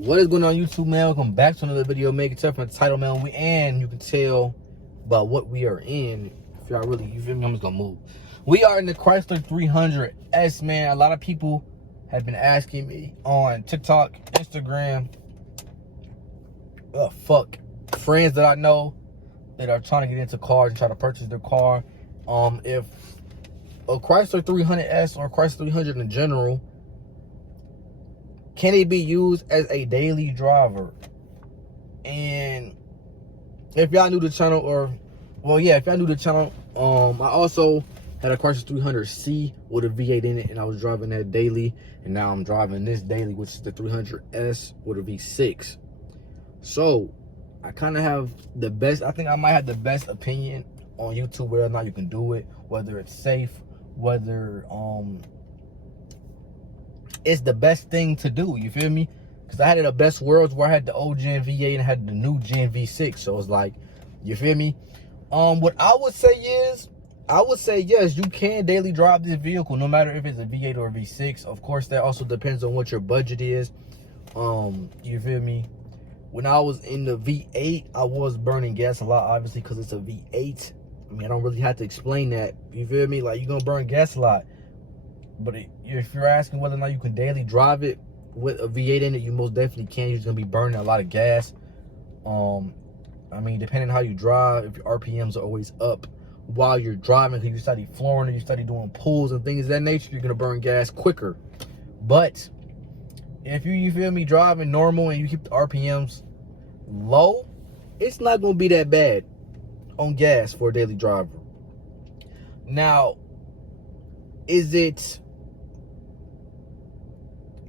What is going on YouTube, man? Welcome back to another video. Make it tough from the title, man. And you can tell by what we are in. If y'all really, you feel me? I'm just gonna move. We are in the Chrysler 300s, man. A lot of people have been asking me on TikTok, Instagram, friends that I know that are trying to get into cars and try to purchase their car. If a Chrysler 300s or Chrysler 300 in general, can it be used as a daily driver? And if y'all new to the channel, if y'all new to the channel, I also had a Chrysler 300C with a V8 in it, and I was driving that daily, and now I'm driving this daily, which is the 300S with a V6. So I kind of have the best, I think I might have the best opinion on YouTube whether or not you can do it, whether it's safe, whether it's the best thing to do, you feel me? Because I had the best worlds where I had the old Gen V8 and I had the new Gen V6. So it's like, you feel me? What I would say is, I would say yes, you can daily drive this vehicle, no matter if it's a V8 or a V6. Of course, that also depends on what your budget is. You feel me? When I was in the V8, I was burning gas a lot, obviously, because it's a V8. I mean, I don't really have to explain that. You feel me? Like, you're going to burn gas a lot. But if you're asking whether or not you can daily drive it with a V8 in it, you most definitely can. You're just going to be burning a lot of gas. I mean, depending on how you drive, if your RPMs are always up while you're driving, because you study flooring or you study doing pulls and things of that nature, you're going to burn gas quicker. But if you feel me, driving normal and you keep the RPMs low, it's not going to be that bad on gas for a daily driver. Now, is it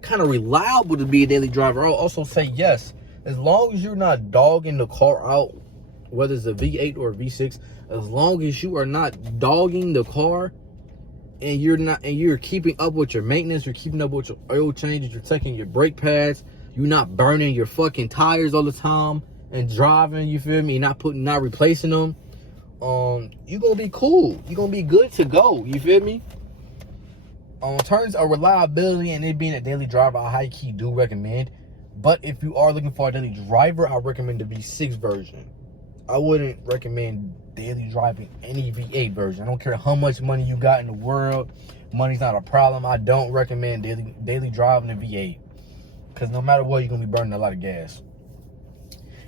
kind of reliable to be a daily driver? I'll also say yes, as long as you're not dogging the car out, whether it's a V8 or a V6, as long as you are not dogging the car and you're keeping up with your maintenance, you're keeping up with your oil changes, you're checking your brake pads, you're not burning your fucking tires all the time and driving, you feel me, not replacing them, you're gonna be cool. You're gonna be good to go, you feel me? In terms of reliability and it being a daily driver, I high-key do recommend. But if you are looking for a daily driver, I recommend the V6 version. I wouldn't recommend daily driving any V8 version. I don't care how much money you got in the world. Money's not a problem. I don't recommend daily driving a V8. Because no matter what, you're going to be burning a lot of gas.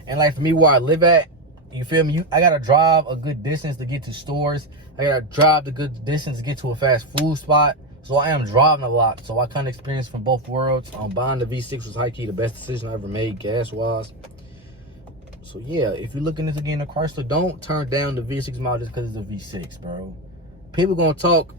And like for me, where I live at, you feel me? I got to drive a good distance to get to stores. I got to drive the good distance to get to a fast food spot. So I am driving a lot. So I kind of experienced from both worlds. Buying the V6 was high-key the best decision I ever made gas-wise. So yeah, if you're looking into getting a Chrysler, don't turn down the V6 model just because it's a V6, bro. People gonna talk.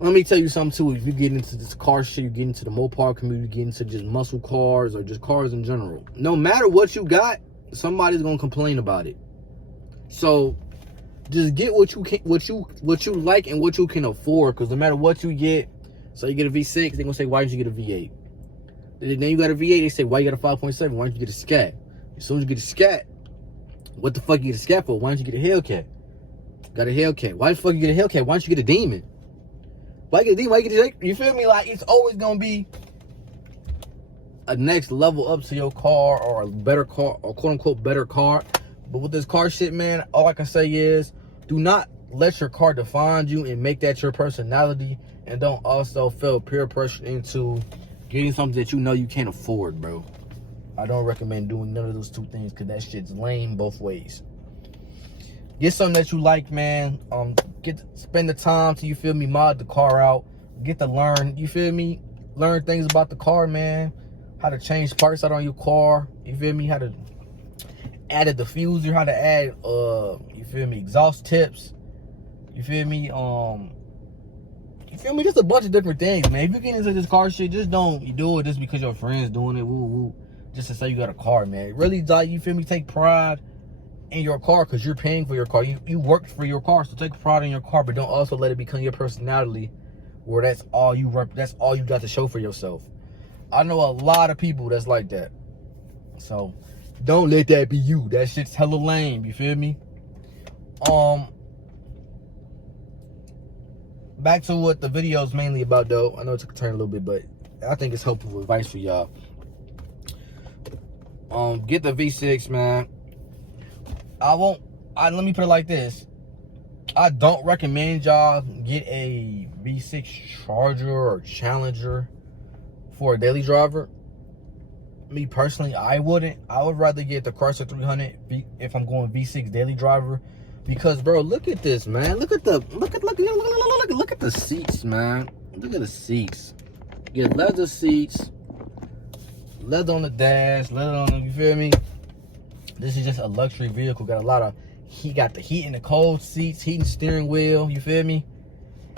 Let me tell you something too. If you get into this car shit, you get into the Mopar community, you get into just muscle cars or just cars in general. No matter what you got, somebody's gonna complain about it. So just get what you like and what you can afford, because no matter what you get, so you get a V6, they're gonna say, why did you get a V8? Then you got a V8, they say, why you got a 5.7? Why don't you get a Scat? As soon as you get a Scat, what the fuck you get a Scat for? Why don't you get a Hellcat? Got a Hellcat. Why the fuck you get a Hellcat? Why don't you get a Demon? Why you get a Demon? Why you get a, you feel me? Like, it's always gonna be a next level up to your car, or a better car, or quote unquote better car. But with this car shit, man, all I can say is, do not let your car define you and make that your personality. And don't also feel peer pressure into getting something that you know you can't afford, bro. I don't recommend doing none of those two things, because that shit's lame both ways. Get something that you like, man. Spend the time till, you feel me, mod the car out. Get to learn, you feel me? Learn things about the car, man. How to change parts out on your car. You feel me? How to add a diffuser, how to add you feel me, exhaust tips, you feel me, just a bunch of different things, man. If you get into this car shit, just don't you do it just because your friends doing it, woo woo, just to say you got a car, man. Really, like, you feel me, take pride in your car, because you're paying for your car. You worked for your car, so take pride in your car, but don't also let it become your personality where that's all you got to show for yourself. I know a lot of people that's like that. So don't let that be you. That shit's hella lame, you feel me? Back to what the video is mainly about, though. I know it took a turn a little bit, but I think it's helpful advice for y'all. Get the V6, man. Let me put it like this. I don't recommend y'all get a V6 Charger or Challenger for a daily driver. Me personally, I wouldn't. I would rather get the Chrysler 300 if I'm going V6 daily driver. Because, bro, look at this, man. Look at the seats, man. Look at the seats. Get leather seats, leather on the dash, leather on the, you feel me? This is just a luxury vehicle. Got a lot of heat. Got the heat in the cold seats, heating steering wheel, you feel me?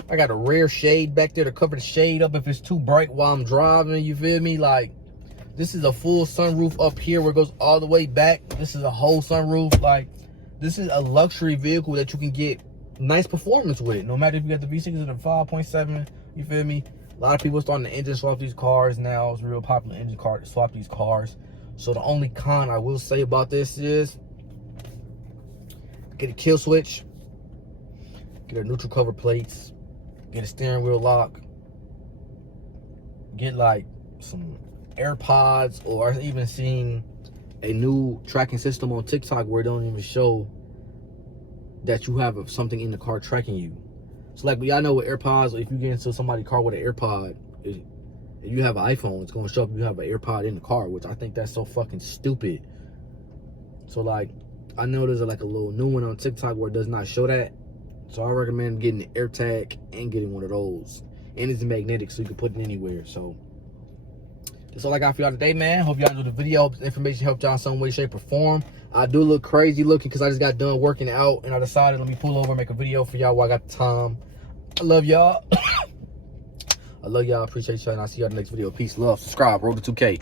I got a rear shade back there to cover the shade up if it's too bright while I'm driving, you feel me? Like, this is a full sunroof up here where it goes all the way back. This is a whole sunroof. Like, this is a luxury vehicle that you can get nice performance with. No matter if you got the V6 or the 5.7, you feel me? A lot of people starting to engine swap these cars now. It's a real popular engine car to swap these cars. So the only con I will say about this is get a kill switch, get a neutral cover plates, get a steering wheel lock, get like some AirPods, or I've even seen a new tracking system on TikTok where it don't even show that you have something in the car tracking you. So like, y'all know with AirPods, or if you get into somebody's car with an AirPod, if you have an iPhone, it's gonna show up you have an AirPod in the car, which I think that's so fucking stupid. So like, I know there's like a little new one on TikTok where it does not show that. So I recommend getting the AirTag and getting one of those. And it's magnetic, so you can put it anywhere. So that's all I got for y'all today, man. Hope y'all enjoyed the video. Hope the information helped y'all in some way, shape, or form. I do look crazy looking because I just got done working out and I decided let me pull over and make a video for y'all while I got the time. I love y'all. I love y'all. Appreciate y'all. And I'll see y'all in the next video. Peace, love, subscribe, roll to 2K.